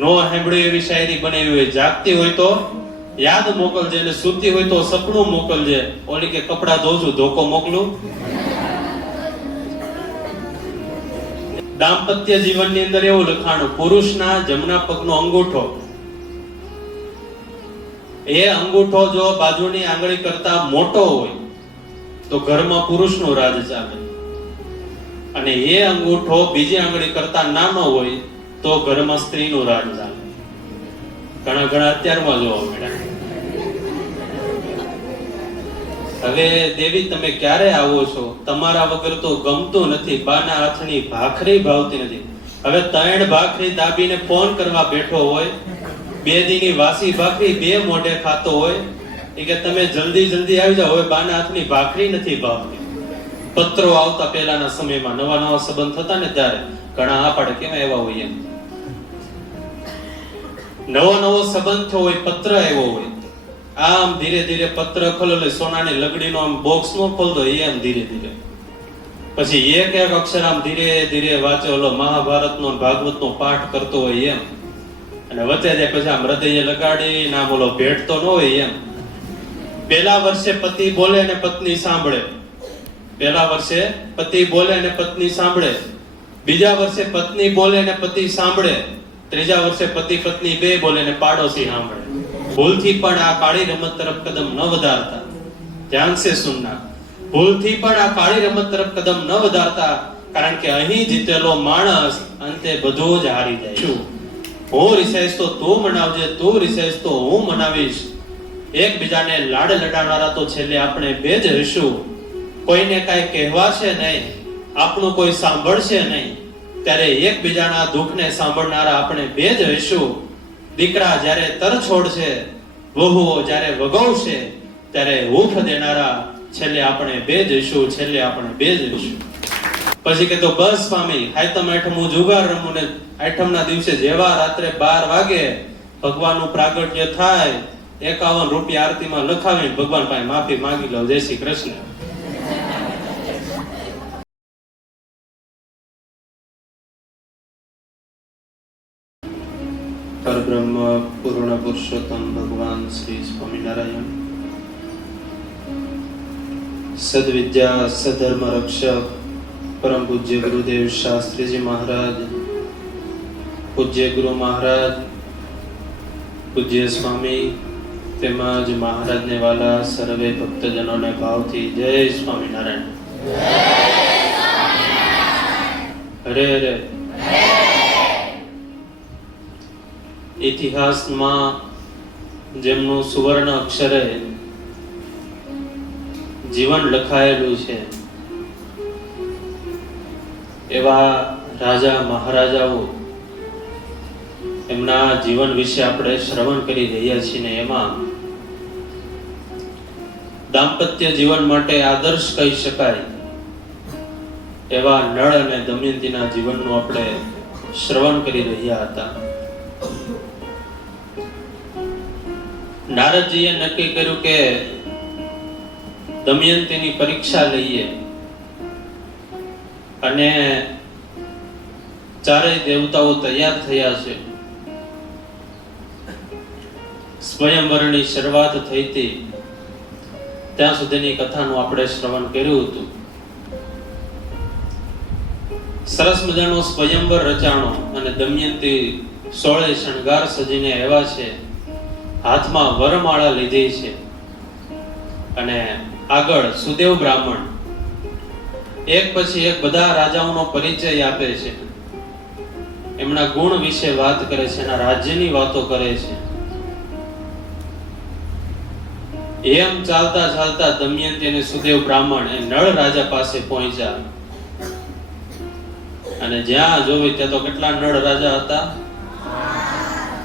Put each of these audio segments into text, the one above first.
નો સાંભળ્યું એવી શાયરી બનાવી હોય, જાગતી હોય તો યાદ મોકલજે, અને સૂતી હોય તો સપનું મોકલજે. ઓલી કે કપડા ધોઉં છું, ધોકો મોકલું. દાંપત્ય જીવનની અંદર એવું લખાણું, પુરુષના જમણા પગનો અંગૂઠો, એ અંગૂઠો જો બાજુની આંગળી કરતા મોટો હોય તો ઘરમાં પુરુષનું રાજ ચાલે, અને એ અંગૂઠો બીજી આંગળી કરતા નાનો હોય તો ઘરમાં સ્ત્રીનું રાજ ચાલે. ઘણા ઘણા અત્યારમાં જોવા મળ્યા. હવે દેવી તમે ક્યારે આવો છો? તમારા વગર તો ગમતું નથી, બાના હાથની ભાખરી ભાવતી નથી. હવે 3 ભાખરી દાબીને ફોન કરવા બેઠો હોય, 2 દીની વાસી ભાખરી 2 મોઢે ખાતો હોય, એ કે તમે જલ્દી જલ્દી આવી જાઓ, હવે બાના હાથની ભાખરી નથી ભાવતી. પત્રો આવતા પહેલાના સમયમાં, નવા નવા સંબંધ થતા ને ત્યારે ઘણા આ પાડે કેમ એવા હોય, એમ નવો નવો સંબંધ થયો હોય, પત્ર આવ્યો હોય, આમ ધીરે ધીરે પત્ર ખોલો, સોનાની લગડીનો આમ બોક્સ નો ખોલતો, એમ ધીરે ધીરે પછી એક એક અક્ષર આમ ધીરે ધીરે વાંચો, ઓલો મહાભારતનો ભાગવતનો પાઠ કરતો હોય એમ, અને વચ્ચે જાય પછી આમ હૃદય લગાડી નામ ઓલો ભેટતો ન હોય એમ. પહેલા વર્ષે પતિ બોલે અને પત્ની સાંભળે, પહેલા વર્ષે પતિ બોલે અને પત્ની સાંભળે, બીજા વર્ષે પત્ની બોલે અને પતિ સાંભળે, ત્રીજા વર્ષે પતિ પત્ની બે બોલે અને પાડોશી સાંભળે. ભૂલથી પણ આ કાળી રમત તરફ કદમ ન વધારતા, ધ્યાન સે સુનના, ભૂલથી પણ આ કાળી રમત તરફ કદમ ન વધારતા, કારણ કે અહીં જીતેલો માણસ અંતે બધું જ હારી જાય. શું હું રિસાઈશ તો તું મનાવજે, તું રિસાઈશ તો હું મનાવીશ. એકબીજાને લાડ લડાવનારા તો છેલ્લે આપણે બે જ રહીશું. કોઈને કાંઈ કહેવાશે નહીં, આપણું કોઈ સાંભળશે નહીં, ત્યારે એકબીજાના દુઃખને સાંભળનારા આપણે બે જ રહીશું. દીકરા જ્યારે તર છોડશે, વહુઓ જ્યારે વગોવશે, ત્યારે હૂફ દેનારા છેલ્લે આપણે બે જ રહીશું, છેલ્લે આપણે બે જ રહીશું. પછી કે તો બસ સ્વામી, આઠમ હું જુગાર રમું ને આઠમના દિવસે જેવા રાત્રે 12 વાગે ભગવાનનું પ્રાગટ્ય થાય, 51 રૂપિયા આરતીમાં લખાવીને ભગવાન પાસે માફી માંગી લો. જય શ્રી કૃષ્ણ. પરબ્રહ્મ પૂર્ણ પુરુષોત્તમ ભગવાન શ્રી સ્વામિનારાયણ, સદવિદ્યા સધર્મ રક્ષક પરમ પૂજ્ય ગુરુદેવ શાસ્ત્રીજી મહારાજ, પૂજ્ય ગુરુ મહારાજ, પૂજ્ય સ્વામી તેમજ મહારાજને વાલા સર્વે ભક્તજનોને ભાવથી જય સ્વામિનારાયણ. હરે હરે. ઇતિહાસમાં જેમનું સુવર્ણ અક્ષરે જીવન લખાયેલું છે એવા રાજા મહારાજાઓ, એમના જીવન વિશે આપણે શ્રવણ કરી રહ્યા છીએ ને એમાં દાંપત્ય જીવન માટે આદર્શ કહી શકાય એવા નળ અને દમયંતીના જીવનનું આપણે શ્રવણ કરી રહ્યા હતા. નારદજીએ નક્કી કર્યું કે દમયંતીની પરીક્ષા લઈએ, અને ચારેય દેવતાઓ તૈયાર થયા છે. સ્વયંવરની શરૂઆત થઈ હતી ત્યાં સુધીની કથાનું આપણે શ્રવણ કર્યું હતું. સરસ મજાનો સ્વયંવર રચાણો અને દમયંતી 16 શણગાર સજીને આવ્યા છે, હાથમાં વરમાળા લીધી છે, અને આગળ સુદેવ બ્રાહ્મણ એક પછી એક બધા રાજાઓનો પરિચય આપે છે, એમના ગુણ વિશે વાત કરે છે, એના રાજ્યની વાતો કરે છે. એમ ચાલતા ચાલતા દમયંતી અને સુદેવ બ્રાહ્મણ એ નળ રાજા પાસે પહોંચ્યા, અને જ્યાં જોવે ત્યાં તો કેટલા નળ રાજા હતા?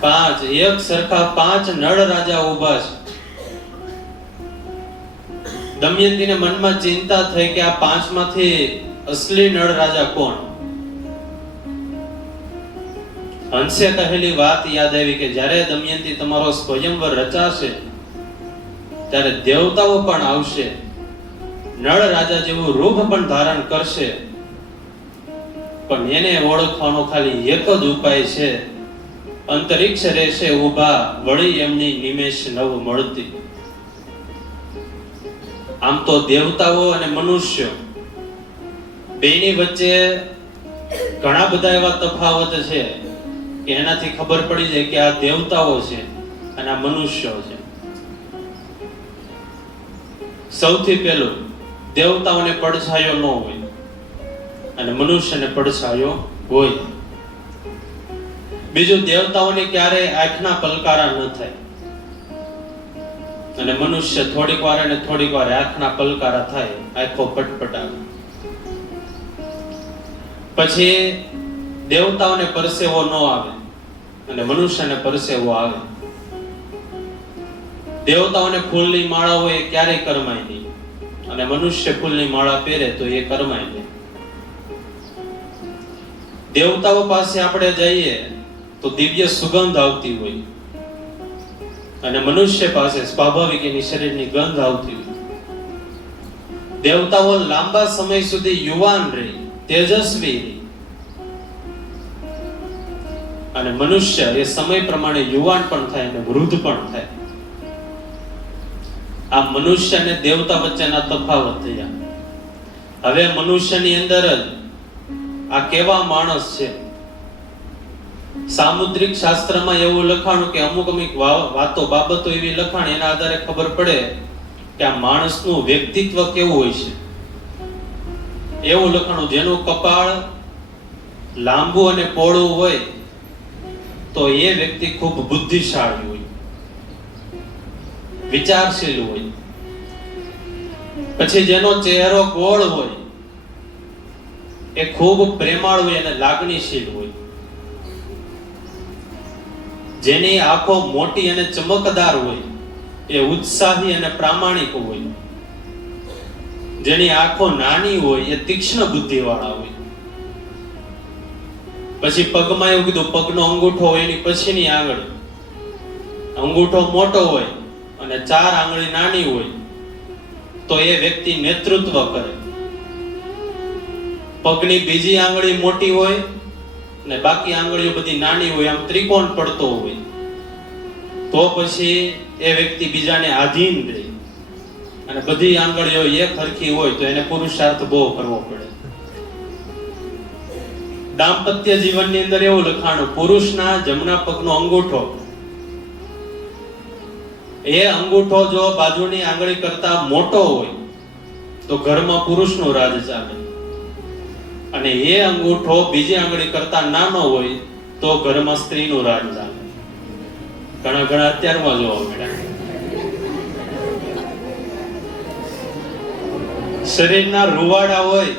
5. એક સરખા 5 નળ રાજા ઊભા છે. દમયંતીને મનમાં ચિંતા થઈ કે આ 5 માંથી અસલી નળ રાજા કોણ? હંસે કહેલી વાત યાદ આવી કે જ્યારે દમયંતી તમારો સ્વયંવર રચાશે ત્યારે દેવતાઓ પણ આવશે, નળ રાજા જેવું રૂપ પણ ધારણ કરશે, પણ એને ઓળખવાનો ખાલી એક જ ઉપાય છે, અંતરિક્ષ રેશે ઊભા વળી એમની નિમેષ નવ મળતી. આમ તો દેવતાઓ અને મનુષ્યો બેની વચ્ચે ઘણા બધા એવા તફાવત છે કે એનાથી ખબર પડી જાય કે આ દેવતાઓ છે અને આ મનુષ્યો છે. સૌથી પહેલું, દેવતાઓને પડછાયો ન હોય અને મનુષ્યને પડછાયો હોય. બીજું, દેવતાઓને ક્યારેય આંખના પલકારા ન થાય અને મનુષ્ય થોડીક વાર અને થોડીક વાર આંખના પલકારા થાય, આંખો પટપટાવે. પછી દેવતાઓને પરસેવો ન આવે અને મનુષ્યને પરસેવો આવે. દેવતાઓને ફૂલની માળા હોય એ ક્યારેય કરમાય નહીં અને મનુષ્ય ફૂલની માળા પહેરે તો એ કરમાય નહીં. દેવતાઓ પાસે આપણે જઈએ તો દિવ્ય સુગંધ આવતી હોય અને મનુષ્ય પાસે સ્વાભાવિક એની શરીરની ગંધ આવતી હોય. દેવતાઓ લાંબા સમય સુધી યુવાન રહે, તેજસ્વી રહે અને મનુષ્ય એ સમય પ્રમાણે યુવાન પણ થાય અને વૃદ્ધ પણ થાય. આ મનુષ્ય અને દેવતા વચ્ચેના તફાવત થયા. હવે મનુષ્યની અંદર જ આ કેવા માણસ છે. સામુદ્રિક શાસ્ત્રમાં એવું લખાણું કે અમુક વાતો બાબતો એવી લખાણ, એના આધારે ખબર પડે કે આ માણસનું વ્યક્તિત્વ કેવું હોય છે. એવું લખાણું, જેનું કપાળ લાંબુ અને પહોળું હોય તો એ વ્યક્તિ ખૂબ બુદ્ધિશાળી હોય, વિચારશીલ હોય. પછી જેનો ચહેરો ગોળ હોય એ ખૂબ પ્રેમાળ હોય અને લાગણીશીલ હોય. જેની આંખો મોટી અને ચમકદાર હોય એ ઉત્સાહી અને પ્રામાણિક હોય. જેની આંખો નાની હોય એ તીક્ષ્ણ બુદ્ધિ વાળા હોય. પછી પગમાં એવું કીધું, પગનો અંગૂઠો હોય એની પછીની આંગળી, અંગૂઠો મોટો હોય અને 4 આંગળી નાની હોય તો એ વ્યક્તિ નેતૃત્વ કરે. પગની બીજી આંગળી મોટી હોય ને બાકી આંગળીઓ બધી નાની હોય, આમ ત્રિકોણ પડતો હોય તો પછી એ વ્યક્તિ બીજાને આધીન રહે. અને બધી આંગળીઓ એક સરખી હોય તો એને પુરુષાર્થ બહુ કરવો પડે. દાંપત્ય જીવનની અંદર એવું લખાણું, પુરુષના જમણા પગનો અંગૂઠો, એ અંગૂઠો જો બાજુની આંગળી કરતા મોટો હોય તો ઘરમાં પુરુષનું રાજ ચાલે, અને એ અંગૂઠો બીજી આંગળી કરતા નાનો હોય તો ઘરમાં સ્ત્રીનું રાજ ચાલે. ઘણા અત્યારમાં જોવા મળ્યા. શરીરના રૂવાડા હોય,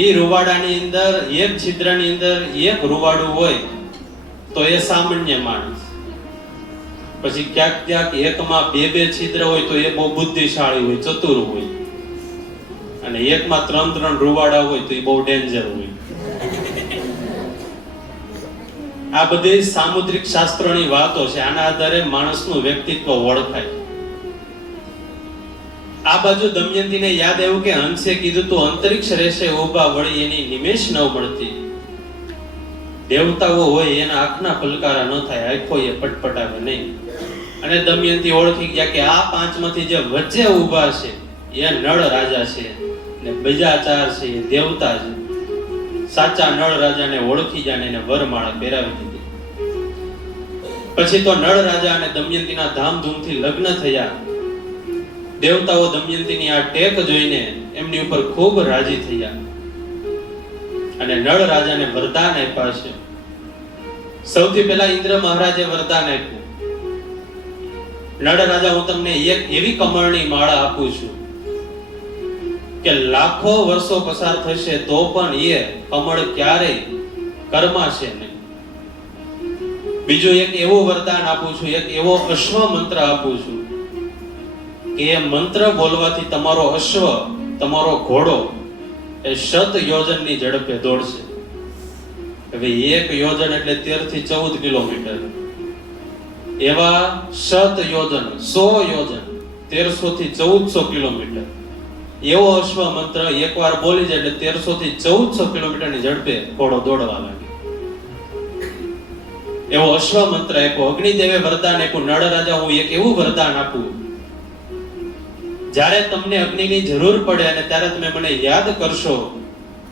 એ રૂવાડાની અંદર એક છિદ્રની અંદર એક રૂવાડું હોય તો એ સામાન્ય માણસ. પછી ક્યાંક એકમાં બે છિદ્ર હોય તો એ બહુ બુદ્ધિશાળી હોય, ચતુર હોય. અને એકમાં 3 રૂવાડા હોય તો એ બહુ ડેન્જર હોય. આ બધી સામુદ્રિક શાસ્ત્રોની વાતો છે. આના આધારે માણસનું વ્યક્તિત્વ ઓળખાય. આ બાજુ દમયંતીને યાદ આવ્યું કે હંસે કીધું તો અંતરિક્ષ રહેશે ઊભા વળી એની નિમેષ ન મળતી. દેવતાઓ હોય એના આંખના પલકારા ન થાય, આંખો એ પટપટાવે નહીં. અને દમયંતી ઓળખી ગયા કે આ 5 માંથી જે વચ્ચે ઊભા છે એ નળ રાજા છે ને બીજા 4 છે એ દેવતા છે. સાચા નળ રાજાને ઓળખી જાય ને એને વરમાળા પહેરાવી દીધી. પછી તો નળ રાજા અને દમયંતીના ધામધૂમથી લગ્ન થયા. દેવતાઓ દમયંતીની આ ટેક જોઈને એમની ઉપર ખૂબ રાજી થયા અને નળ રાજાને વરદાન આપ્યા છે. સૌથી પહેલા ઇન્દ્ર મહારાજે વરદાન આપ્યું, નળ રાજા, હું તમને એક એવી કમળની માળા આપું છું કે લાખો વર્ષો પસાર થશે તો પણ એ કમળ ક્યારેય કરમાશે નહીં. બીજું એક એવું વરદાન આપું છું, એક એવો અશ્વ મંત્ર આપું છું કે એ મંત્ર બોલવાથી તમારો અશ્વ, તમારો ઘોડો એ 100 યોજનની ઝડપે દોડશે. હવે 1 યોજન એટલે 13 થી 14 કિલોમીટર. એવા 100 યોજન, 100 યોજન 1300 થી 1400 કિલોમીટર. એવો અશ્વ મંત્ર એકવાર બોલી જાય એટલે 1300 થી 1400 કિલોમીટરની ઝડપે ઘોડો દોડવા લાગે. એવો અશ્વ મંત્ર આપ્યો. અગ્નિદેવે વરદાન આપ્યું, નળ રાજા હું એક એવું વરદાન આપું, જ્યારે તમને અગ્નિની જરૂર પડે અને ત્યારે તમે મને યાદ કરશો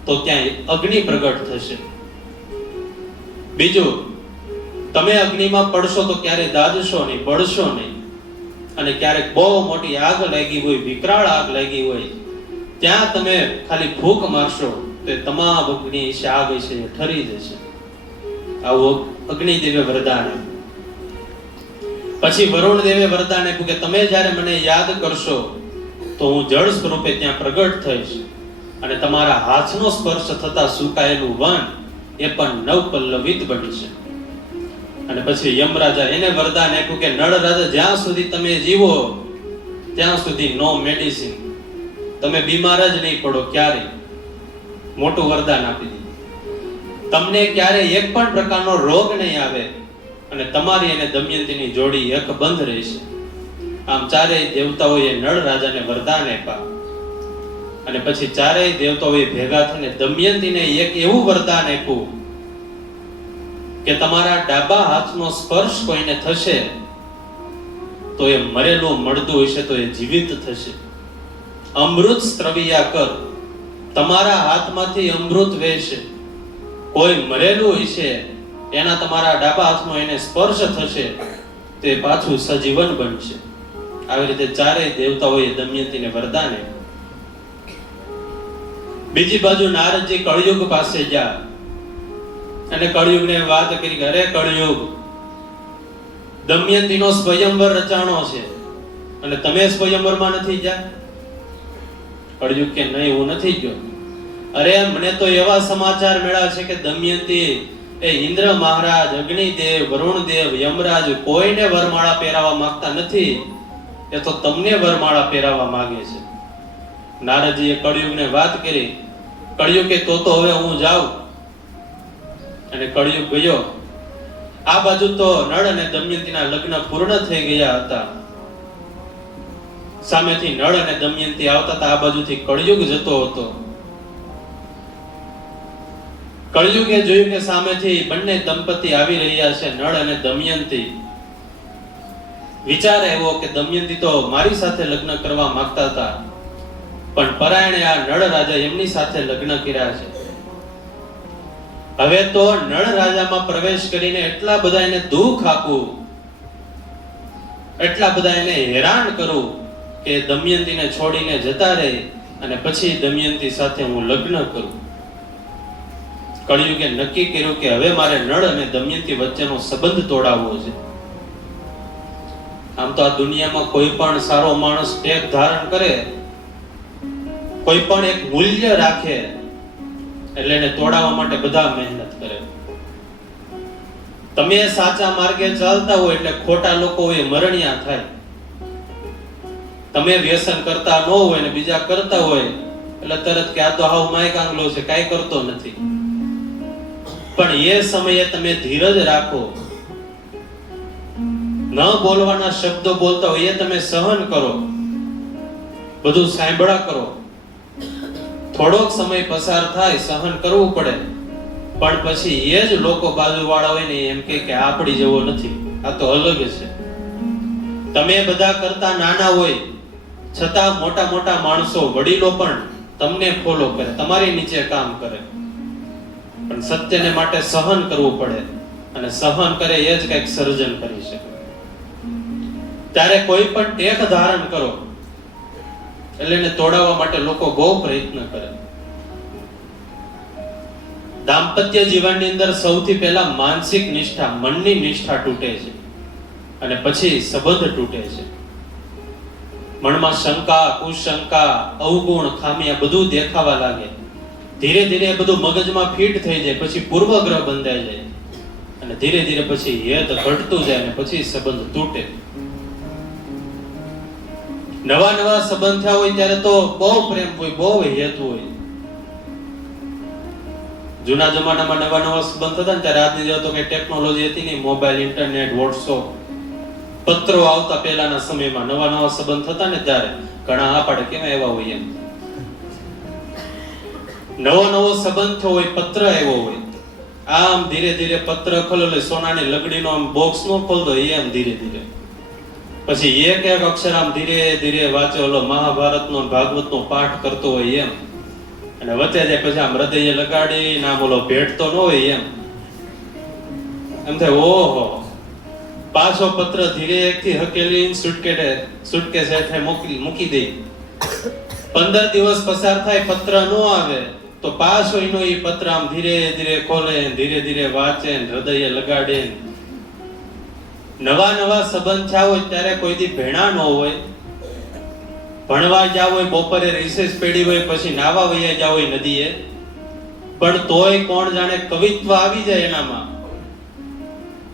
તો ત્યાં અગ્નિ પ્રગટ થશે. બીજું, તમે અગ્નિમાં પડશો તો ક્યારેય દાઝશો નહીં, બળશો નહીં. અને ક્યારેક બહુ મોટી આગ લાગી હોય, વિકરાળ આગ લાગી હોય, ત્યાં તમે ખાલી ફૂંક મારશો તો તમામ અગ્નિ આગ છે એ ઠરી જશે. આવું અગ્નિદેવે વરદાન આપ્યું. પછી વરુણ દેવે વરદાન આપ્યું કે તમે જ્યારે મને યાદ કરશો તો હું જળ સ્વરૂપે ત્યાં પ્રગટ થઈશ અને તમારા હાથનો સ્પર્શ થતા સુકાયેલું વન એ પણ નવપલ્લવિત બનશે. અને પછી યમરાજા એને વરદાન આપ્યું કે નળ રાજા જ્યાં સુધી તમે જીવો ત્યાં સુધી નો મેડિસિન, તમે બીમાર જ નહીં પડો ક્યારેય. મોટું વરદાન આપી દીધું. તમને ક્યારેય એક પણ પ્રકારનો રોગ નહીં આવે અને તમારી અને દમયંતીની જોડી એક બંધ રહેશે. આમ ચારેય દેવતાઓએ નળ રાજાને વરદાન આપ્યા. અને પછી ચારેય દેવતાઓએ ભેગા થઈને દમયંતીને એક એવું વરદાન આપ્યું કે તમારા ડાબા હાથનો સ્પર્શ કોઈને થશે તો એ મરેલું મળતું હશે તો એ જીવિત થશે. અમૃત સ્ત્રવિયા કર, તમારા હાથમાંથી અમૃત વહેશે. કોઈ મરેલું હશે એના તમારા ડાબા હાથમાં એને સ્પર્શ થશે તો એ પાછું સજીવન બનશે. આવી રીતે ચારેય દેવતાઓએ દમયંતીને વરદાન આપ્યું. બીજી બાજુ નારદજી કળયુગ પાસે ગયા અને કળયુગને વાત કરી કે અરે કળયુગ, દમયંતીનો સ્વયંવર રચાણો છે અને તમે સ્વયંવરમાં નથી ગયા. કળયુગ કે નહીં, હું નથી ગયો. અરે મને તો એવા સમાચાર મળ્યા છે કે દમયંતી એ ઇન્દ્ર મહારાજ, અગ્નિદેવ, વરુણદેવ, યમરાજ કોઈને વરમાળા પહેરાવા માંગતા નથી, એ તો તમને વરમાળા પહેરાવા માંગે છે. નારદજીએ કળયુગને વાત કરી. કળયુગ કે તો હવે હું જાઉં. અને કળયુગ ગયો. આ બાજુ તો નળ અને દમયંતીના લગ્ન પૂર્ણ થઈ ગયા હતા. સામેથી નળ અને દમયંતી આવતા હતા, આ બાજુથી કળયુગ જતો હતો. કળયુગે જોયું કે સામેથી બંને દંપતી આવી રહ્યા છે, નળ અને દમયંતી. વિચાર આવ્યો કે દમયંતી તો મારી સાથે લગ્ન કરવા માંગતા હતા, પણ પરાયણે આ નળ રાજા એમની સાથે લગ્ન કર્યા છે. હવે તો નળ રાજામાં પ્રવેશ કરીને એટલા બધા એને દુઃખ આપું, એટલા બધા એને હેરાન કરું કે દમયંતીને છોડીને જતા રહે અને પછી દમયંતી સાથે હું લગ્ન કરું. કળયુગે નક્કી કર્યું કે હવે મારે નળ અને દમયંતી વચ્ચેનો સંબંધ તોડાવવો છે. આમ તો આ દુનિયામાં કોઈ પણ સારો માણસ ટેક ધારણ કરે, કોઈ પણ એક મૂલ્ય રાખે એટલે એને તોડાવવા માટે બધા મહેનત કરે. તમે સાચા માર્ગે ચાલતા હોય એટલે ખોટા લોકો એ મરણિયા થાય. તમે વ્યસન કરતા ન હોય ને બીજા કરતા હોય એટલે તરત કે આ તો હાવ માયકાંગલો છે, કાઈ કરતો નથી. પણ એ સમયે તમે ધીરજ રાખો, ન બોલવાના શબ્દો બોલતા હોય એ તમે સહન કરો, બધું સાંભળા કરો. થોડોક સમય પસાર થાય, સહન કરવું પડે, પણ પછી એ જ લોકો બાજુવાળા હોય ને એમ કે આપડી જેવો નથી, આ તો અલગ છે. તમે બધા કરતા નાના હોય છતાં મોટા મોટા માણસો, વડીલો પણ તમને ફોલો કરે, તમારી નીચે કામ કરે. પણ સત્યને માટે સહન કરવું પડે અને સહન કરે એ જ કંઈક સર્જન કરી શકે. ત્યારે કોઈ પણ ટેક ધારણ કરો એટલે એને તોડાવવા માટે લોકો બહુ પ્રયત્ન કરે. દાંપત્ય જીવનની અંદર સૌથી પહેલા માનસિક નિષ્ઠા, મનની નિષ્ઠા તૂટે છે અને પછી સંબંધ તૂટે છે. મનમાં શંકા, કુશંકા, અવગુણ, ખામિયા બધું દેખાવા લાગે. ધીરે ધીરે બધું મગજમાં ફિટ થઈ જાય, પછી પૂર્વગ્રહ બંધાઈ જાય અને ધીરે ધીરે પછી હેત ઘટતું જાય અને પછી સંબંધ તૂટે. નવા નવા સંબંધ થયા હોય ત્યારે તો બહુ પ્રેમ હોય, બહુ હેત હોય. જૂના જમાનામાં નવા નવા સંબંધ થતા ને ત્યારે આજની જેવો તો કઈ ટેકનોલોજી હતી નહીં, મોબાઈલ, ઇન્ટરનેટ, વોટ્સઅપ, પત્રો આવતા પહેલાના સમયમાં નવા નવા સંબંધ થતા ને ત્યારે ઘણા આ પાડે કેમ એવા હોય એમ. નવો નવો સંબંધ થયો હોય, પત્ર આવ્યો હોય, આમ ધીરે ધીરે પત્ર ખોલો એટલે સોનાની લગડીનો આમ બોક્સ નો ખોલતો એમ ધીરે ધીરે. પછી એક એક અક્ષર આમ ધીરે ધીરે વાંચો, ઓલો મહાભારતનો ભાગવતનો પાઠ કરતો હોય એમ. અને વચ્ચે જાય પછી આમ હૃદય લગાડી આમ ઓલો ભેટતો ન હોય એમ થાય ઓહો. પાછો પત્ર ધીરે એકથી હકેલી સુટકેસ હેઠે મૂકી દે. 15 દિવસ પસાર થાય, પત્ર ન આવે તો પાછો એનો એ પત્ર આમ ધીરે ધીરે ખોલે, ધીરે ધીરે વાંચે, હૃદય લગાડે. નવા નવા સંબંધ થયા હોય ત્યારે કોઈ દી ભેણા ન હોય, ભણવા જાવ હોય, બપોરે રિસેસ પેડી હોય, પછી નાવા વૈયા જાવ હોય નદીએ, પણ તોય કોણ જાણે કવિત્વ આવી જાય એનામાં.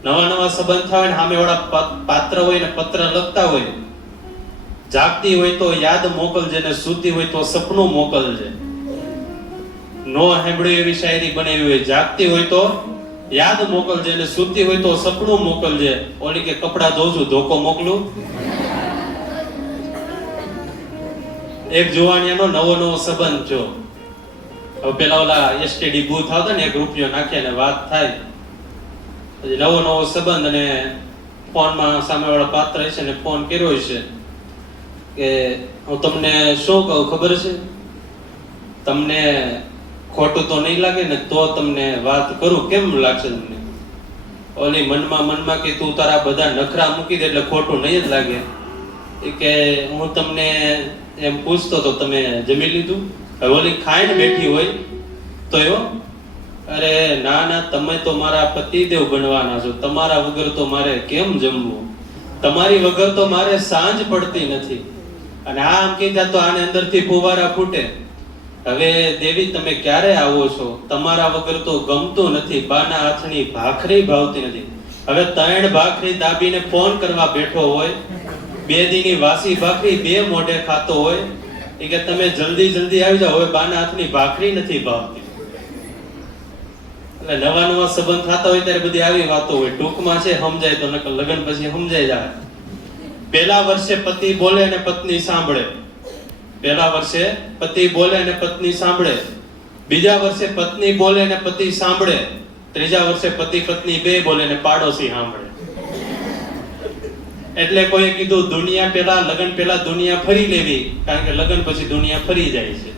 નવા નવા સંબંધ થાય ને સામે વાળા પાત્ર હોય ને પત્ર લખતા હોય. જાગતી હોય તો યાદ મોકલજે ને સૂતી હોય તો સપનું મોકલજે. નો સાંભળ્યું એવી શાયરી બનાવી હોય. જાગતી હોય તો યાદ મોકલજે ને સૂતી હોય તો સપનું મોકલજે. ઓલી કે કપડા ધોઉં છું, ધોકો મોકલું. એક જુવાનિયાનો નવો નવો સંબંધ જો. હવે પેલા ઓલા એસટીડી બૂથ આવતા ને, 1 રૂપિયો નાખે ને વાત થાય. પછી નવો નવો સંબંધ અને ફોનમાં સામેવાળા પાત્ર છે ને ફોન કર્યો છે કે હું તમને શું કહું ખબર છે, તમને ખોટું તો નહીં લાગે ને તો તમને વાત કરું, કેમ લાગશે તમને? ઓલી મનમાં કે તું તારા બધા નખરા મૂકી દે એટલે ખોટું નહીં જ લાગે. એ કે હું તમને એમ પૂછતો તો તમે જમી લીધું? હવે ઓલી ખાઈને બેઠી હોય તો એવો, અરે ના ના, તમે તો મારા પતિદેવ બનવાના છો, તમારા વગર તો મારે કેમ જમવું, તમારી વગર તો મારે સાંજ પડતી નથી. અને આમ કીધા તો આને અંદરથી ફુવારા ફૂટે. હવે દેવી તમે ક્યારે આવો છો, તમારા વગર તો ગમતું નથી, બાના હાથની ભાખરી ભાવતી નથી. હવે 3 ભાખરી દાબીને ફોન કરવા બેઠો હોય, 2 દીની વાસી ભાખરી 2 મોઢે ખાતો હોય. એ કે તમે જલ્દી જલ્દી આવી જાઓ, હવે બાના હાથની ભાખરી નથી ભાવતી. એટલે નવા નવા સંબંધ થતા હોય ત્યારે બધી આવી વાતો હોય. ટૂંકમાં છે સમજાય તો, નકર લગ્ન પછી સમજાઈ જાય. પહેલા વર્ષે પતિ બોલે અને પત્ની સાંભળે. પહેલા વર્ષે પતિ બોલે અને પત્ની સાંભળે. બીજા વર્ષે પત્ની બોલે અને પતિ સાંભળે. ત્રીજા વર્ષે પતિ પત્ની બે બોલે અને પાડોશી સાંભળે. એટલે કોઈ કીધું દુનિયા પહેલા, લગ્ન પહેલા દુનિયા ફરી લેવી, કારણ કે લગ્ન પછી દુનિયા ફરી જાય છે.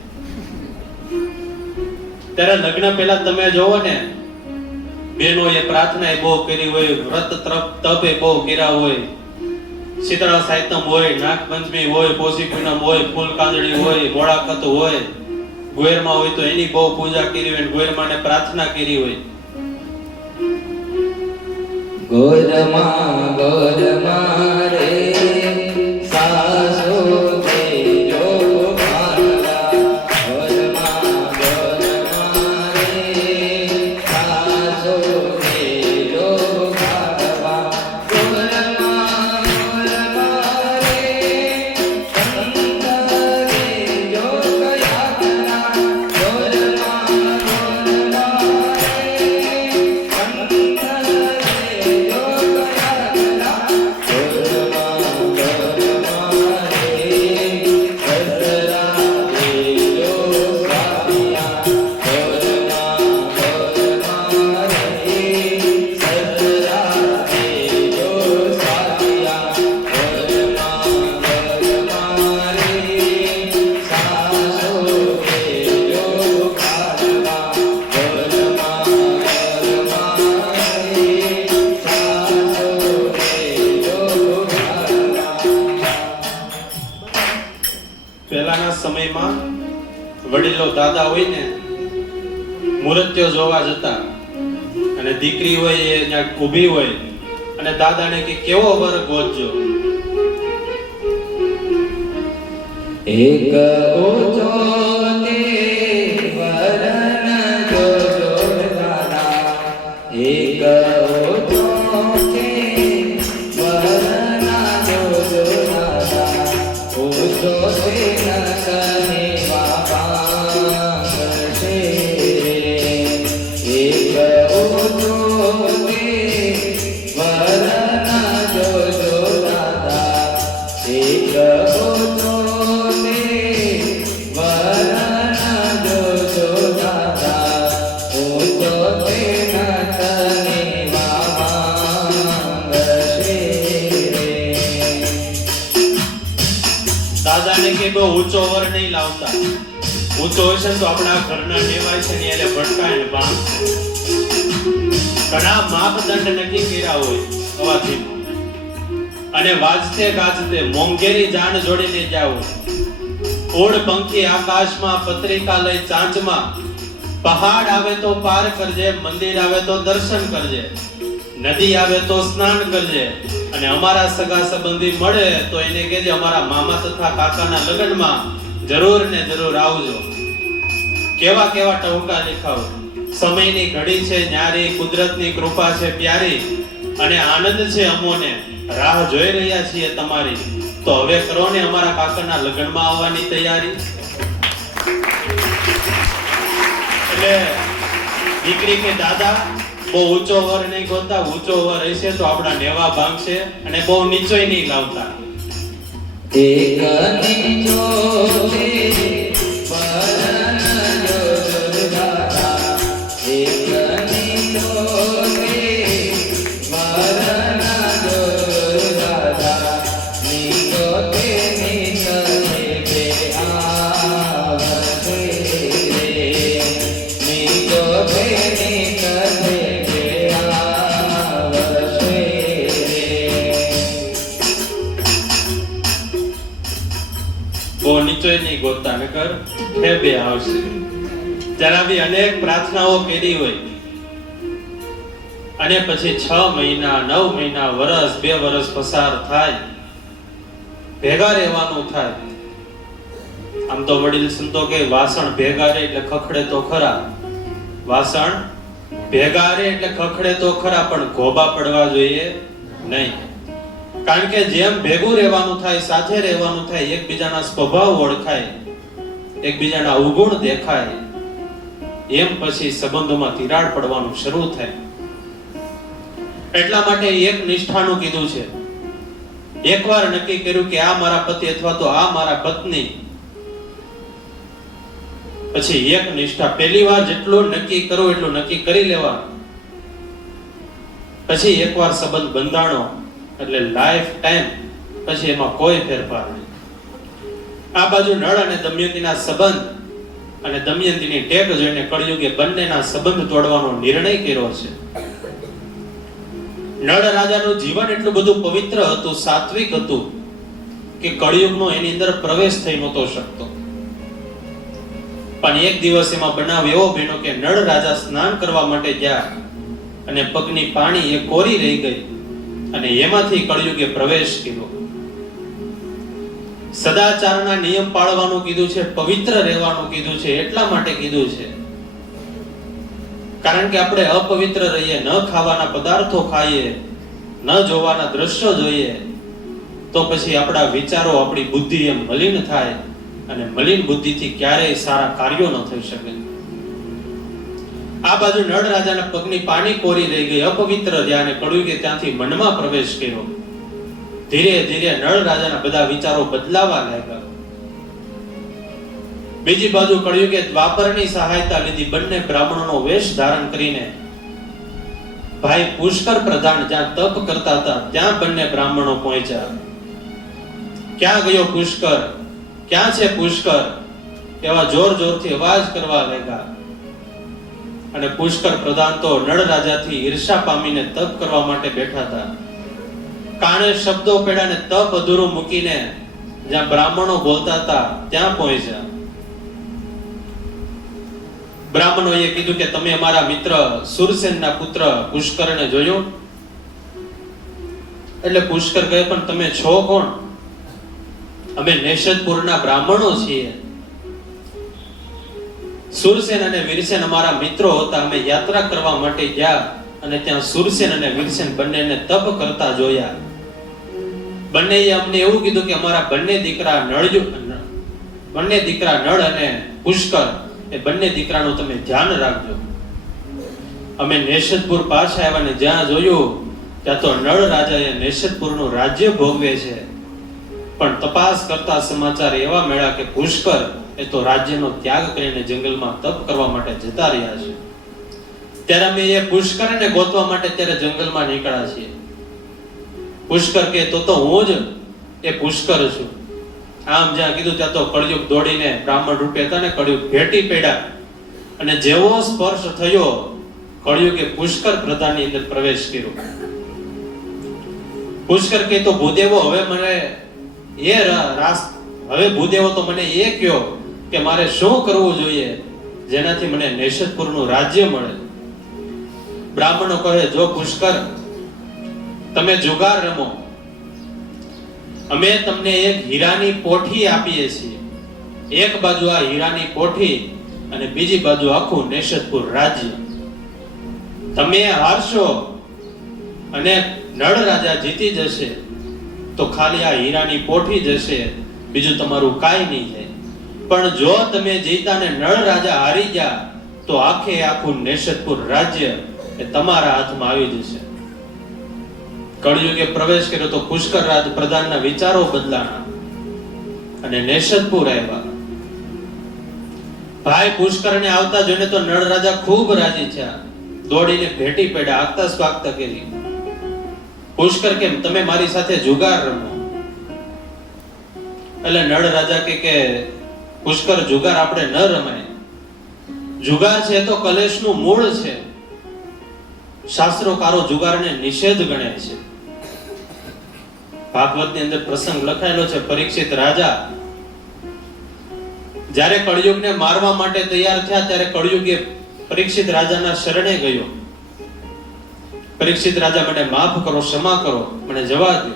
ત્યારે લગ્ન પહેલા તમે જોવો ને, બહેનોએ પ્રાર્થના બહુ કરી હોય, વ્રત તપ બહુ કર્યા હોય, શીતળા સાહિત્યમ હોય, નાગપંચમી હોય, પોષી પૂનમ હોય, ફૂલ કાંદડી હોય, મોળાખત હોય, ગોયરમાં હોય તો એની બહુ પૂજા કરી હોય, ગોયરમાને પ્રાર્થના કરી હોય. ગોરમાં રે સાસુ તેજો મારા, ગોરમાં રે સાસુ તેજો મારા, ગોરમાં રે સંતરે જો કયા કરા, ગોરમાં પહેલાના સમયમાં વડીલો દાદા હોય ને, મૂર્તિઓ જોવા જતા, અને દીકરી હોય એ ત્યાં ઊભી હોય અને દાદાને કે કેવો વર ગોતજો. એક ઓછો તે વરણ જોજો દાદા, એક ઓછો તે વરણ જોજો દાદા, ઓછો તે ન કહેવા પામશે. એક ઓછો તે વરણ જોજો દાદા, એક ઓછો તે વરણ મને કે બહુ ઊંચો વર નહીં લાવતા, ઊંચો હશે ને તો આપણા ઘરના ટેવાય છે ને એટલે ભટકાય ને ભાંગશે. ઘણા માપદંડ નક્કી કર્યા હોય અવાથી અને વાજતે ગાજતે મોંઘેરી જાન જોડીને જાઓ. ઓડ પંખી આકાશમાં, પત્રિકા લઈ ચાંચમાં, પહાડ આવે તો પાર કરજે, મંદિર આવે તો દર્શન કરજે, નદી આવે તો સ્નાન કરજે, અને અમારા સગા સંબંધી મળે તો એને કહેજે અમારા મામા તથા કાકાના લગ્નમાં જરૂર ને જરૂર આવજો. કેવા કેવા ટહુકા લેખાઓ. સમયની ઘડી છે ન્યારી, કુદરતની કૃપા છે પ્યારી, અને આનંદ છે અમોને, રાહ જોઈ રહ્યા છીએ તમારી. તો હવે કરો ને અમારા કાકાના લગ્નમાં આવવાની તૈયારી. એટલે દીકરી કે દાદા બહુ ઊંચો વર નહીં ગોતતા, ઊંચો વર હશે તો આપણા નેવા ભાંગશે, અને બહુ નીચોય નહીં લાવતા. એક નીચો છે વરણ જો દાદા, એક નીચો છે વરણ જો દાદા, નીચો તે નીચે કે આવશે રે, નીચો તે નીચે કે આવશે રે. બહુ નીચોય નહીં ગોતતા, નકર ઠેબે આવશે. જરા બી અનેક પ્રાર્થનાઓ કરી હોય અને પછી 6 મહિના 9 મહિના વર્ષ 2 વર્ષ પસાર થાય, ભેગા રહેવાનું થાય. આમ તો વડીલ સંતો કે વાસણ ભેગા રહે એટલે ખખડે તો ખરા, વાસણ ભેગા રહે એટલે ખખડે તો ખરા, પણ ઘોબા પડવા જોઈએ નહીં. કારણ કે જેમ ભેગું રહેવાનું થાય, સાથે રહેવાનું થાય, એકબીજાના સ્વભાવ ઓળખાય, એકબીજાના અવગુણ દેખાય, એમ પછી સંબંધોમાં તિરાડ પડવાનું શરૂ થાય. એટલા માટે એક નિષ્ઠાનું કીધું છે. એકવાર નક્કી કર્યું કે આ મારા પતિ અથવા તો આ મારા પત્ની, પછી એક નિષ્ઠા. પહેલી વાર જેટલું નક્કી કરો એટલું નક્કી કરી લેવા, પછી એકવાર સંબંધ બંધાણો એટલે લાઈફ ટાઈમ પછી એમાં કોઈ ફેરફાર નહીં. આ બાજુ નળ અને દમયંતીના સંબંધ અને દમયંતીની ટેક જોઈને કળિયુગે બંનેના સંબંધ તોડવાનો નિર્ણય કર્યો છે. નળ રાજાનું જીવન એટલું બધું પવિત્ર હતું, સાત્વિક હતું કે કળિયુગનો એની અંદર પ્રવેશ થઈ નહોતો શકતો. પણ એક દિવસ એમાં બનાવ એવો બન્યો કે નળ રાજા સ્નાન કરવા માટે ગયા અને પગની પાણી એ કોરી રહી ગઈ અને એમાંથી કળિયુગે પ્રવેશ કર્યો. સદાચારના નિયમ પાળવાનું કીધું છે, પવિત્ર રહેવાનું કીધું છે. એટલા માટે કીધું છે કારણ કે આપણે અપવિત્ર રહીએ, ન ખાવાના પદાર્થો ખાઈએ, ન જોવાના દ્રશ્યો જોઈએ, તો પછી આપણા વિચારો, આપણી બુદ્ધિ એમ મલિન થાય, અને મલિન બુદ્ધિથી ક્યારેય સારા કાર્યો ન થઈ શકે. આ બાજુ નળ રાજાના પગની પાણી કોરી રહી ગઈ, અપવિત્ર રહ્યા, અને કળિયુગે ત્યાંથી મનમાં પ્રવેશ કર્યો. ધીરે ધીરે નળ રાજાના બધા વિચારો બદલાવા લાગ્યા. બીજી બાજુ કળિયુગે દ્વાપરની સહાયતા લીધી. બંને બ્રાહ્મણોનો વેશ ધારણ કરીને ભાઈ પુષ્કર પ્રધાન જ્યાં તપ કરતા હતા ત્યાં બંને બ્રાહ્મણો પહોંચ્યા. ક્યાં ગયો પુષ્કર, ક્યાં છે પુષ્કર, એવા જોર જોરથી અવાજ કરવા લાગ્યા. અને પુષ્કર પ્રધાન તો નળ રાજાથી ઈર્ષા પામીને તપ કરવા માટે બેઠા હતા. કાને શબ્દો પડ્યા ને તપ અધૂરું મૂકીને જ્યાં બ્રાહ્મણો બોલતા હતા ત્યાં પહોંચ્યા. બ્રાહ્મણોએ કીધું કે તમે અમારા મિત્ર સુરસેનના પુત્ર પુષ્કરને જોયો? એટલે પુષ્કર કહે પણ તમે છો કોણ? અમે નેષદપુરના બ્રાહ્મણો છીએ. સુરસેન અને વીરસેન અમારા મિત્રો હતા. અમે યાત્રા કરવા માટે ગયા અને ત્યાં સુરસેન અને વીરસેન બંનેને તપ કરતા જોયા. બંનેએ અમને એવું કીધું કે અમારા બંને દીકરા નળ અને પુષ્કર, એ બંને દીકરાનું તમે ધ્યાન રાખજો. અમે નેષદપુર પાછા આવ્યા ને જ્યાં જોયું ત્યાં તો નળ રાજાએ નેષદપુરનું રાજ્ય ભોગવે છે. પણ તપાસ કરતા સમાચાર એવા મળ્યા કે પુષ્કર એ તો રાજ્યનો ત્યાગ કરીને જંગલમાં તપ કરવા માટે જતા રહ્યા છે. ત્યારે અમે એ પુષ્કરને ગોતવા માટે ત્યારે જંગલમાં નીકળ્યા છીએ. પુષ્કર કે તો હું જ એ પુષ્કર છું. આમ જ્યાં કીધું ત્યાં તો કળિયુગ દોડીને બ્રાહ્મણ રૂપે હતા ને કળિયુગ ભેટી પડ્યા અને જેવો સ્પર્શ થયો કળિયુગે પુષ્કર પ્રધાનની અંદર પ્રવેશ કર્યો. પુષ્કર કે તો ભૂદેવો હવે મને હવે ભૂદેવો તો મને એ કયો કે મારે શું કરવું જોઈએ જેનાથી મને નેષદપુરનું રાજ્ય મળે. બ્રાહ્મણો કહે જો પુષ્કર તમે જુગાર રમો, અમે તમને એક હીરાની પોઠી આપીએ છીએ. એક બાજુ આ હીરાની પોઠી અને બીજી બાજુ આખું નેષદપુર રાજ્ય. તમે હારશો અને નળ રાજા જીતી જશે તો ખાલી આ હીરાની પોઠી જશે, બીજું તમારું કાંઈ નહીં થાય. પણ જો તમે જીતા ને નળ રાજા હારી ગયા તો આખે આખું નેષદપુર રાજ્ય એ તમારા હાથમાં આવી જશે. કળિયુગે પ્રવેશ કર્યો તો પુષ્કર રાજ પ્રધાનના વિચારો બદલાણા અને નેષદપુર આવ્યા. ભાઈ પુષ્કરને આવતા જોઈને તો નળ રાજા ખૂબ રાજી થયા, દોડીને ભેટી પડ્યા, આગતા સ્વાગતા કરી. પુષ્કર કેમ તમે મારી સાથે જુગાર રમો. એટલે નળ રાજા કે પુષ્કર જુગાર આપણે ન રમાય. જુગાર છે તો કલેશનું મૂળ છે. શાસ્ત્રોકારો જુગારને નિષેધ ગણે છે. ભાગવતની અંદર પ્રસંગ લખાયેલો છે. પરીક્ષિત રાજા જ્યારે કળિયુગને મારવા માટે તૈયાર થયા ત્યારે કળિયુગે પરીક્ષિત રાજાના શરણે ગયો. પરીક્ષિત રાજા મને માફ કરો, ક્ષમા કરો, મને જવા દો.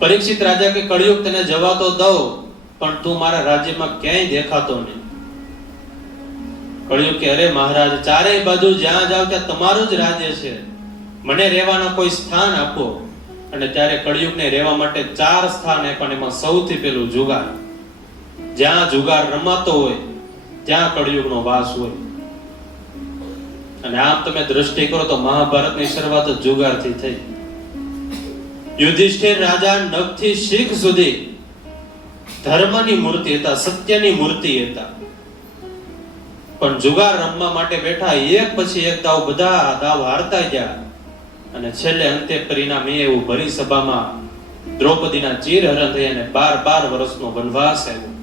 પરીક્ષિત રાજા કે કળિયુગ તને જવા તો દઉં પણ તું મારા રાજ્યમાં ક્યાંય દેખાતો નહીં. કળિયુગ કે અરે મહારાજ ચારેય બાજુ જ્યાં જાવ ત્યાં તમારું જ રાજ્ય છે, મને રહેવાના કોઈ સ્થાન આપો. અને ત્યારે કળિયુગને રહેવા માટે 4 સ્થાન આપ્યા. એમાં સૌથી પહેલું જુગાર. જ્યાં જુગાર રમાતો હોય ત્યાં કળિયુગનો વાસ હોય. અને આમ તમે દ્રષ્ટિ કરો તો મહાભારતની શરૂઆત જ જુગારથી થઈ. યુધિષ્ઠિર રાજા નભથી શીખ સુધી ધર્મની મૂર્તિ હતા, સત્યની મૂર્તિ હતા. પણ જુગાર રમવા માટે બેઠા, એક પછી એક દાવ બધા દાવ હારતા ગયા અને છેલ્લે અંતે પરિણામ એવું ભરી સભામાં દ્રૌપદીના ચીરહરણ થઈ અને 12 વર્ષનો વનવાસ આવ્યો.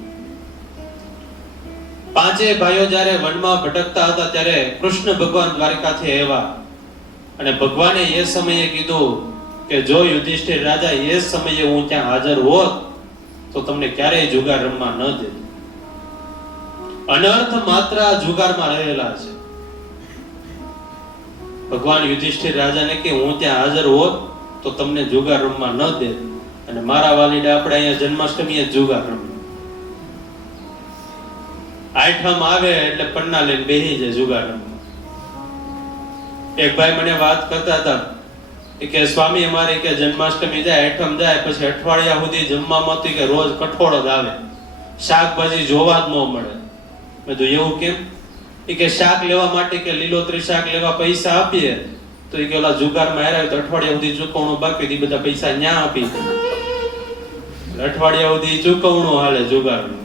5 ભાઈઓ જ્યારે વનમાં ભટકતા હતા ત્યારે કૃષ્ણ ભગવાન દ્વારકાથી આવ્યા અને ભગવાને એ સમયે કીધું કે જો યુધિષ્ઠિર રાજા એ સમયે હું ત્યાં હાજર હોત તો તમને ક્યારેય જુગાર રમવા ન દે. અનર્થ માત્ર જુગારમાં રહેલા છે. ભગવાન યુધિષ્ઠિર રાજાને કે હું ત્યાં હાજર હોત તો તમને જુગાર રમવા ન દે. અને મારા વાલીડે આપણે અહીંયા જન્માષ્ટમીએ જુગાર રમવા. આઠમ આવે એટલે પન્ના લઈને બેહી જાય જુગાર રમવા. એક ભાઈ મને વાત કરતા હતા કે સ્વામી અમારે કે જન્માષ્ટમી જાય, આઠમ જાય પછી અઠવાડિયા સુધી જમવામાં કે રોજ કઠોળ જ આવે, શાકભાજી જોવા જ ન મળે. મેં તો એવું કેમ? કે શાક લેવા માટે કે લીલોતરી શાક લેવા પૈસા આપીએ તો કે ઓલા જુગારમાં હારે તો અઠવાડિયા સુધી ચૂકવણું બાકી, દી બધા પૈસા ન્યા આપી. અઠવાડિયા સુધી ચૂકવણું હાલે જુગારનું.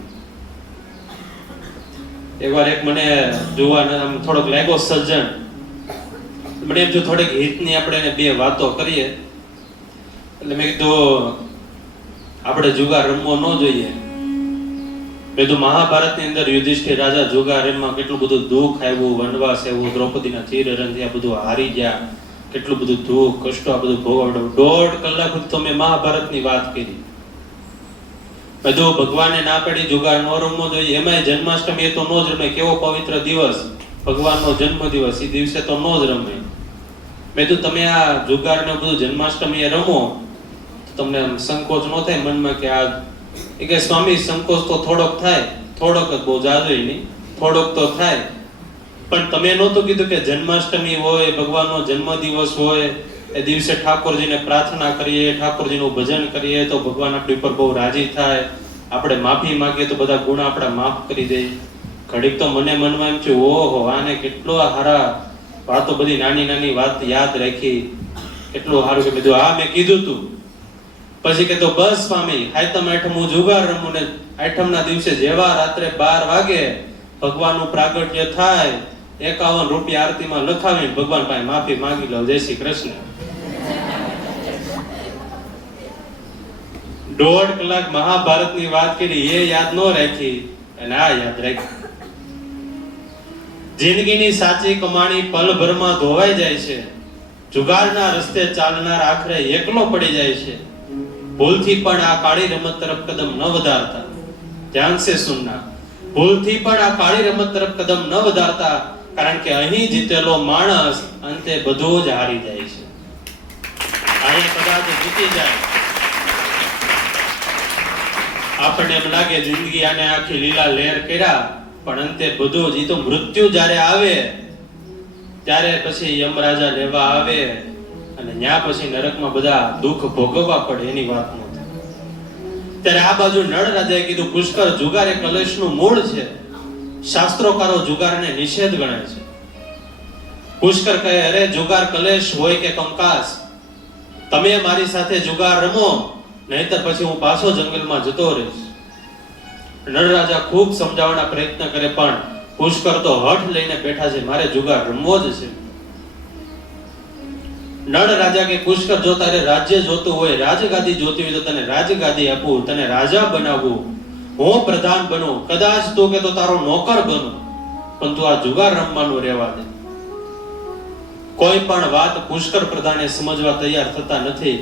એકવાર એક મને જોવાને આમ થોડોક લાગ્યો સજ્જન, મને એમ જો થોડીક હિતની આપણે 2 વાતો કરીએ. એટલે મેં કીધું આપણે જુગાર રમવો ન જોઈએ. મેં મહાભારતની અંદર યુધિષ્ઠિર રાજા જુગાર રમવા કેટલું બધું દુઃખ આવ્યું, વનવાસ આવ્યો, દ્રૌપદીના ચીરહરણ થયા, બધું હારી ગયા, કેટલું બધું દુઃખ કષ્ટો આ બધું ભોગવડો. 1.5 કલાક તો મેં મહાભારતની વાત કરી. બધું ભગવાને ના પાડી જુગાર ન રમવો જોઈએ. એમાંય જન્માષ્ટમી એ તો નો જ રમાય. કેવો પવિત્ર દિવસ, ભગવાનનો જન્મ દિવસ, એ દિવસે તો નો જ રમાય. મેં તો તમે આ જુગાર ને બધું જન્માષ્ટમીએ રમો તો તમને સંકોચ ન થાય મનમાં કે આ કે સ્વામી સંકોચ તો થોડોક થાય, થોડોક જ, બહુ જાજો નહીં, થોડોક તો થાય. પણ તમે નહોતું કીધું કે જન્માષ્ટમી હોય, ભગવાનનો જન્મદિવસ હોય, એ દિવસે ઠાકોરજીને પ્રાર્થના કરીએ, ઠાકોરજીનું ભજન કરીએ તો ભગવાન આપણી ઉપર બહુ રાજી થાય, આપણે માફી માંગીએ તો બધા ગુણ આપણા માફ કરી દે. ઘડીક તો મને મનમાં એમ છે ઓહો આને કેટલો હારા વાતો, બધી નાની નાની વાત યાદ રાખી, કેટલું સારું કે બધું આ મેં કીધું તું. પછી કે તો બસ સ્વામી આઠમ હું જુગાર રમું ને આઠમના દિવસે જેવા રાત્રે 12 વાગે ભગવાનનું પ્રાગટ્ય થાય 51 રૂપિયા આરતીમાં લખાવીને ભગવાન પાસે માફી માંગી લો. જય શ્રી કૃષ્ણ. 1.5 કલાક મહાભારતની વાત કરી, એ યાદ ન રાખી અને આ યાદ રાખી. જિંદગીની સાચી કમાણી પલભરમાં ધોવાઈ જાય છે. જુગારના રસ્તે ચાલનાર આખરે એકલો પડી જાય છે. ભૂલથી પણ આ કાળી રમત તરફ કદમ ન વધારતા. ધ્યાન સે સુનના. ભૂલથી પણ આ કાળી રમત તરફ કદમ ન વધારતા, કારણ કે અહીં જીતેલો માણસ અંતે બધું જ હારી જાય છે. અહીંયા કદાચ જીતી જાય, આપણને એમ લાગે જિંદગી આને આખી લીલા લહેર કર્યા, પણ અંતે બધું જ, ઈ તો મૃત્યુ જ્યારે આવે ત્યારે પછી યમરાજા લેવા આવે અને ન્યા પછી નરકમાં બધા દુઃખ ભોગવવા પડે, એની વાત નથી. ત્યારે આ બાજુ નળ રાજાએ કીધું, પુષ્કર, જુગાર એ કલેશનું મૂળ છે. શાસ્ત્રોકારો જુગારને નિષેધ ગણે છે. પુષ્કર કહે, અરે જુગાર કલેશ હોય કે કંકાસ, તમે મારી સાથે જુગાર રમો, નહીતર પછી હું પાછો જંગલમાં જતો રહીશ. નળ રાજા ખૂબ સમજાવવાના પ્રયત્ન કરે, પણ પુષ્કર તો હઠ લઈને બેઠા છે, મારે જુગાર રમવો જ છે. નળ રાજા કે, પુષ્કર, જો તારે રાજ્ય જોતું હોય, રાજગાદી જોતી હોય તો તને રાજગાદી આપું, તને રાજા બનાવું, હું પ્રધાન બનું, કદાચ તું કે તો તારો નોકર બનું, પણ તું આ જુગાર રમવાનું રહેવા દે. કોઈ પણ વાત પુષ્કર પ્રધાને સમજવા તૈયાર થતા નથી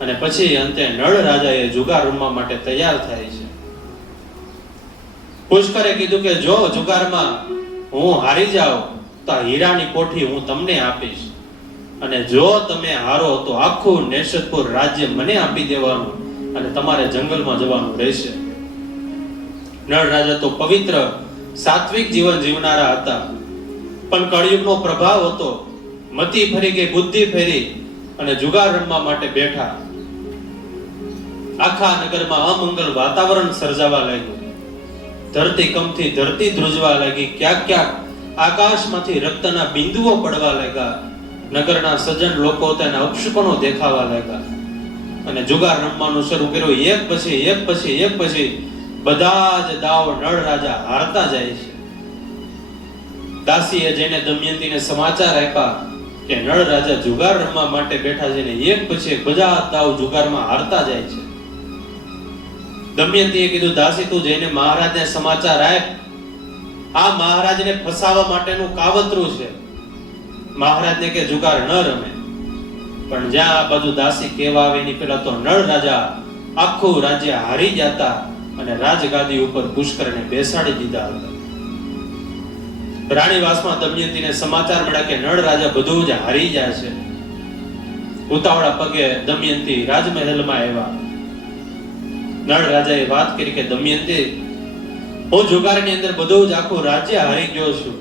અને પછી અંતે નળ રાજાએ જુગાર રમવા માટે તૈયાર થાય છે. પુષ્કરે કીધું કે જો જુગારમાં હું હારી જાઉં તો આ હીરાની કોઠી હું તમને આપીશ, અને જો તમે હારો તો આખું નેશદપુર રાજ્ય મને આપી દેવાનું અને તમારે જંગલમાં જવાનું રહેશે. નળ રાજા તો પવિત્ર સાત્વિક જીવન જીવનારા હતા, પણ કળિયુગનો પ્રભાવ હતો. મતિ ફરી ગઈ, બુદ્ધિ ફેરી અને જુગાર રમવા માટે બેઠા. આખા નગરમાં અમંગલ વાતાવરણ સર્જાવા લાગ્યું. ધરતી કંપથી ધરતી ધ્રુજવા લાગી. ક્યાંક ક્યાંક આકાશમાંથી રક્તના બિંદુઓ પડવા લાગ્યા. નગરના સજ્જન લોકો તેના અપશુકનો દેખાવા લાગ્યા અને જુગાર રમવાનું શરૂ કર્યું. એક પછી બધા જ દાવ નળ રાજા હારતા જાય છે. દાસીએ જઈને દમયંતીને સમાચાર આપ્યા કે નળ રાજા જુગાર રમવા માટે બેઠા છે ને એક પછી એક બધા દાવ જુગારમાં હારતા જાય છે. દમયંતીએ કીધું, દાસી, તું જઈને મહારાજને સમાચાર આપ. આ મહારાજને ફસાવવા માટેનું કાવતરું છે. મહારાજને કે જુગાર ન રમે. પણ જ્યાં આ બાજુ દાસી કેવા આવે એની પહેલા તો નળ રાજા આખું રાજ્ય હારી જતા અને રાજગાદી ઉપર પુષ્કરને બેસાડી દીધા હતા. રાણીવાસમાં દમયંતીને સમાચાર મળ્યા કે નળ રાજા બધું જ હારી જાય છે. ઉતાવળા પગે દમયંતી રાજમહેલમાં આવ્યા. નળ રાજાએ વાત કરી કે દમયંતી, હું જુગારની અંદર બધું જ આખું રાજ્ય હારી ગયો છું.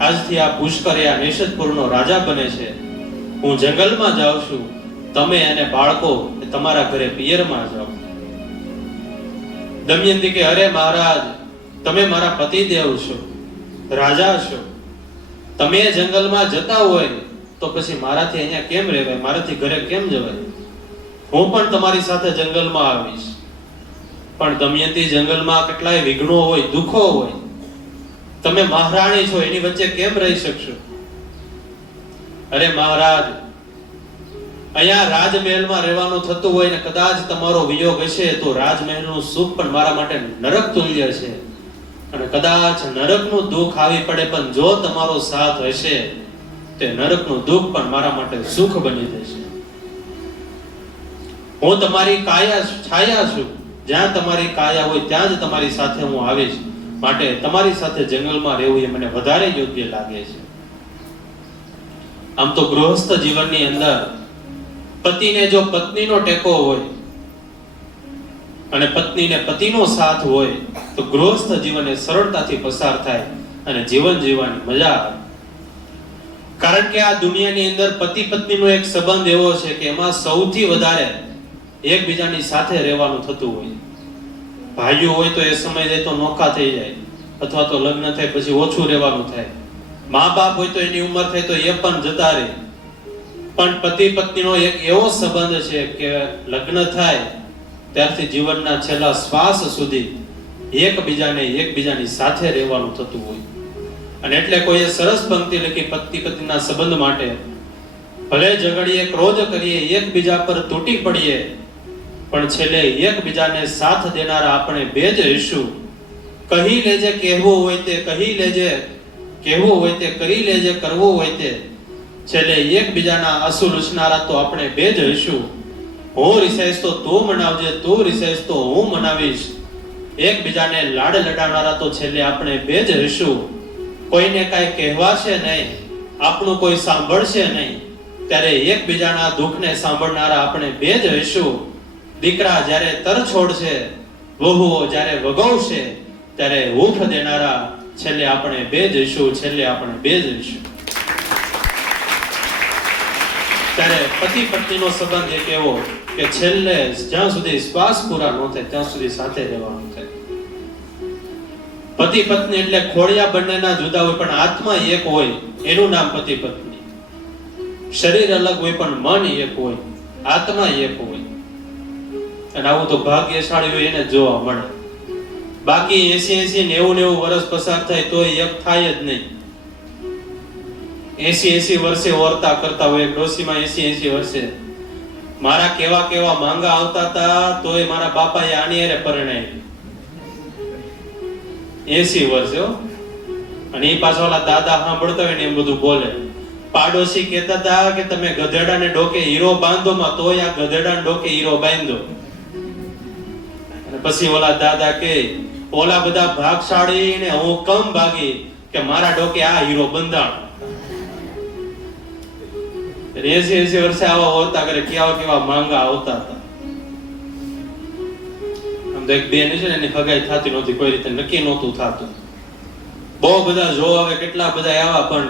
આજથી આ પુષ્કર આ નિષદપુરનો રાજા બને છે. હું જંગલમાં જાઉં છું, તમે અને બાળકો તમારા ઘરે પિયરમાં જાઓ. દમયંતી કે, અરે મહારાજ, તમે મારા પતિદેવ છો, રાજા છો. તમે જંગલમાં જતા હોય તો પછી મારાથી અહીંયા કેમ રહેવાય, મારાથી ઘરે કેમ જવાય? હું પણ તમારી સાથે જંગલમાં આવીશ. પણ દમયંતી, જંગલમાં કેટલાય વિઘ્નો હોય, દુઃખો હોય. તમે મહારાણી છો, એની વચ્ચે કેમ રહી શકશો? અરે મહારાજ, અહીંયા રાજમહેલમાં રહેવાનું થતું હોય ને કદાચ તમારો વિયોગ હશે તો રાજમહેલનું સુખ પણ મારા માટે નરક તુલ્ય છે. અને કદાચ નરકનું દુઃખ આવી પડે, પણ જો તમારો સાથ હશે તે નરકનું દુઃખ પણ મારા માટે સુખ બની જશે. હું તમારી કાયા છાયા છું. જ્યાં તમારી કાયા હોય ત્યાં જ તમારી સાથે હું આવીશ. માટે તમારી સાથે જંગલમાં રહેવું એ મને વધારે યોગ્ય લાગે છે. આમ તો ગૃહસ્થ જીવનની અંદર પતિને જો પત્નીનો ટેકો હોય અને પત્નીને પતિનો સાથ હોય તો ગૃહસ્થ જીવન એ સરળતાથી પસાર થાય અને જીવન જીવવાની મજા આવે. કારણ કે આ દુનિયાની અંદર પતિ પત્નીનો એક સંબંધ એવો છે કે એમાં સૌથી વધારે એકબીજાની સાથે રહેવાનું થતું હોય. ભાઈઓ હોય તો એ સમય જાય તો નોખા થઈ જાય, અથવા તો લગ્ન થાય પછી ઓછું રહેવાનું થાય. મા બાપ હોય તો એની ઉંમર થાય તો એ પણ જતા રહે. પણ પતિ પત્નીનો એક એવો સંબંધ છે કે લગ્ન થાય ત્યારથી જીવનના છેલ્લા શ્વાસ સુધી એકબીજાની સાથે રહેવાનું થતું હોય. અને એટલે કોઈએ સરસ પંક્તિ લખી પતિ પત્નીના સંબંધ માટે, ભલે ઝઘડીએ, ક્રોધ કરીએ, એકબીજા પર તૂટી પડીએ, પણ છેલ્લે એકબીજાને સાથ દેનારા આપણે બે જ રહીશું. કહી લેજે કહેવું હોય તે કહી લેજે, કહેવું હોય તે કરી લેજે, કરવું હોય તે. છેલ્લે એકબીજાના આંસુ લૂછનારા તો આપણે બે જ રહીશું. હું રિસાઈશ તો તું મનાવજે, તું રિસાઈશ તો હું મનાવીશ. એકબીજાને લાડ લડાવનારા તો છેલ્લે આપણે બે જ રહીશું. કોઈને કાંઈ કહેવાશે નહીં, આપણું કોઈ સાંભળશે નહીં, ત્યારે એકબીજાના દુઃખને સાંભળનારા આપણે બે જ રહીશું. દીકરા જ્યારે તર છોડશે, વહુઓ જ્યારે વગોવશે, ત્યારે હૂફ દેનારા છેલ્લે આપણે બે જ રહીશું. છેલ્લે આપણે બે જ રહીશું. ત્યારે પતિ પત્નીનો સંબંધ એક એવો કે છેલ્લે જ્યાં સુધી શ્વાસ પૂરા ન થાય ત્યાં સુધી સાથે રહેવાનું થાય. પતિ પત્ની એટલે ખોડિયા બંનેના જુદા હોય પણ આત્મા એક હોય, એનું નામ પતિ પત્ની. શરીર અલગ હોય પણ મન એક હોય, આત્મા એક હોય. અને આવું તો ભાગ્યશાળી હોય એને જોવા મળે. બાકી 80 90 વર્ષ પસાર થાય તોય એક થાય જ નહીં. 80 વર્ષે ઓરતા કરતા હોય. ડોસીમાં 80 વર્ષે મારા કેવા કેવા માંગા આવતા હતા તોય મારા બાપાએ આની હારે પરણાવી. 80 વર્ષે હો. અને એ પાછો ઓલા દાદા સાંભળતા હોય ને એમ બધું બોલે. પાડોશી કહેતા હતા કે તમે ગધેડાને ડોકે હીરો બાંધો માં, તોય આ ગધેડાને ડોકે હીરો બાંધો. અને પછી ઓલા દાદા કે ઓલા બધા ભાગશાળી ને હું કમ ભાગી કે મારા ડોકે આ હીરો બંધાણ. 80 વર્ષે આવા હોતા કરે કેવા કેવા માંગા આવતા હતા. આમ તો એક બેન છે ને એની હગાઈ થતી નહોતી, કોઈ રીતે નક્કી નહોતું થતું. બહુ બધા જો આવે કેટલા બધા આવા પણ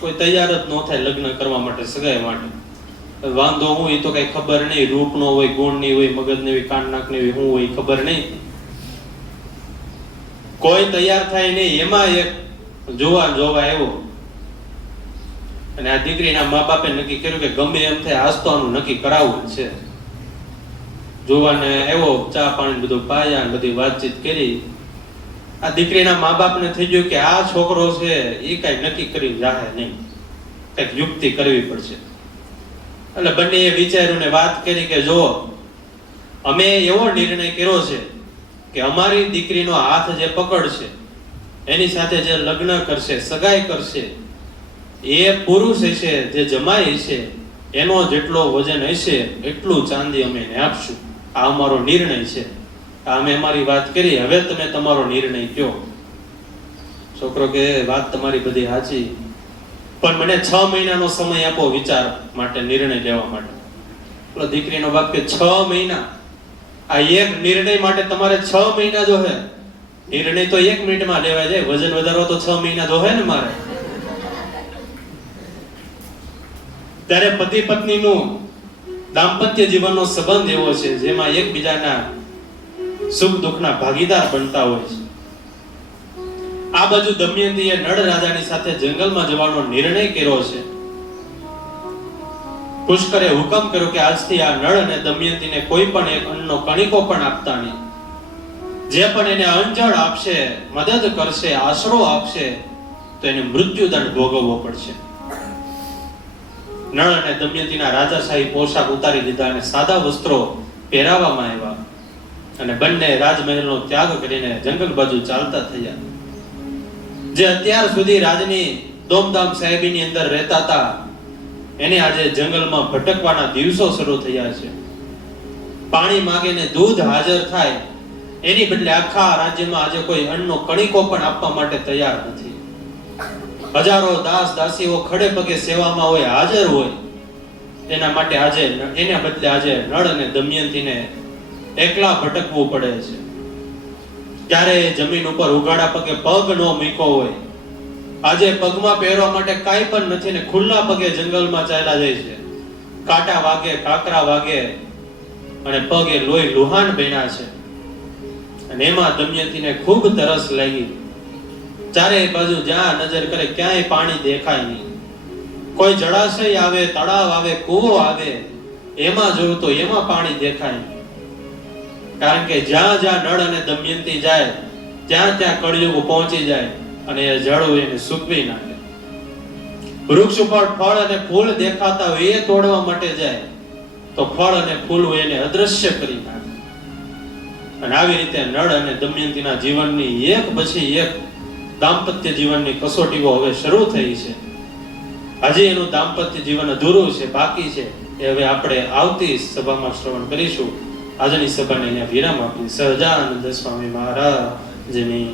કોઈ તૈયાર જ ન થાય લગ્ન કરવા માટે, સગાઈ માટે. વાંધો હું એ તો કઈ ખબર નહીં, રૂપ નો હોય, ગુણ ની હોય, મગજ ની હોય, કાન નાક ની હોય, હું હોય ખબર નહીં. કોઈ તૈયાર થાય નહીં. એમાં એક જોવા આવ્યો અને આ દીકરીના મા બાપે નક્કી કર્યું કે ગમે એમ થાય આજ તો આનું નક્કી કરાવવું છે. જોવાને આવ્યો, ચા પાણી બધું પાયા ને બધી વાતચીત કરી. આ દીકરીના મા બાપને થઈ ગયું કે આ છોકરો છે એ કઈ નક્કી કરી જાહે નહીં, કઈક યુક્તિ કરવી પડશે. એટલે બંનેએ વિચાર્યું ને વાત કરી કે જો અમે એવો નિર્ણય કર્યો છે કે અમારી દીકરીનો હાથ જે પકડશે, એની સાથે જે લગ્ન કરશે, સગાઈ કરશે, એ પુરુષ હશે, જે જમાઈ હશે, એનો જેટલો વજન હશે એટલું ચાંદી અમે એને આપશું. આ અમારો નિર્ણય છે. અમે અમારી વાત કરી, હવે તમે તમારો નિર્ણય કયો. છોકરો કે વાત તમારી બધી સાચી, પણ મને 6 મહિનાનો સમય આપો વિચાર માટે, નિર્ણય લેવા માટે. એટલે દીકરીનો બાપ કે 6 મહિના? આ એક નિર્ણય માટે તમારે 6 મહિના જોહે? નિર્ણય તો 1 મિનિટમાં લેવાય જાય, વજન વધારવા તો 6 મહિના જોહે ને મારે. ત્યારે પતિ પત્નીનું દાંપત્ય જીવનનો સંબંધ એવો છે જેમાં એકબીજાના સુખ દુઃખના ભાગીદાર બનતા હોય છે. આ બાજુ દમયંતીએ નળ રાજાની સાથે જંગલમાં જવાનો નિર્ણય કર્યો છે. પુષ્કરે હુકમ કર્યો કે આજથી આ નળ અને દમયંતીને કોઈ પણ એક અન્નનો કણિકો પણ આપતા નહીં. જે પણ એને અંજળ આપશે, મદદ કરશે, આશરો આપશે તો એને મૃત્યુદંડ ભોગવવો પડશે. નળ અને દમયંતીના રાજાશાહી પોશાક ઉતારી દીધા અને સાદા વસ્ત્રો પહેરાવવામાં આવ્યા અને બંને રાજમહેલનો ત્યાગ કરીને જંગલ બાજુ ચાલતા થયા. જે અત્યાર સુધી રાજની દોમદામ સાહેબીની અંદર રહેતા હતા એને આજે જંગલમાં ભટકવાના દિવસો શરૂ થયા છે. પાણી માંગે ને દૂધ હાજર થાય એની બદલે આખા રાજ્યમાં આજે કોઈ અન્નનો કણિકો પણ આપવા માટે તૈયાર નથી. હજારો દાસ દાસીઓ ખડે પગે સેવામાં હોય, હાજર હોય. એના માટે આજે એના બદલે આજે નળ અને દમયંતીને એકલા ભટકવું પડે છે. ત્યારે જમીન ઉપર ઉઘાડા પગે પગ નો મૂક્યો હોય. આજે પગમાં પહેરવા માટે કાંઈ પણ નથી ને ખુલ્લા પગે જંગલમાં ચાલ્યા જાય છે. કાંટા વાગે, કાકરા વાગે અને પગે લોહી લુહાણ બન્યા છે. અને એમાં દમયંતીને ખૂબ તરસ લાગી. ચારે બાજુ જ્યાં નજર કરે ક્યાંય પાણી દેખાય નહીં. કોઈ જળાશય આવે, તળાવ આવે, કૂવો આવે, એમાં જોયું તો એમાં પાણી દેખાય નહીં. કારણ કે જ્યાં જ્યાં નળ અને દમયંતી જાય ત્યાં ત્યાં કળિયુગ પહોંચી જાય અને એ જળ એને સૂકવી નાખે. વૃક્ષ ઉપર ફળ અને ફૂલ દેખાતા હોય એ તોડવા માટે જાય તો ફળ અને ફૂલ એને અદ્રશ્ય કરી નાખે. અને આવી રીતે નળ અને દમયંતીના જીવનની એક પછી એક દાંપત્ય જીવનની કસોટીઓ હવે શરૂ થઈ છે. હજી એનું દાંપત્ય જીવન અધૂરું છે, બાકી છે. એ હવે આપણે આવતી સભામાં શ્રવણ કરીશું. આજની સભાને અહીંયા વિરામ આપી. સહજાનંદ સ્વામી મહારાજની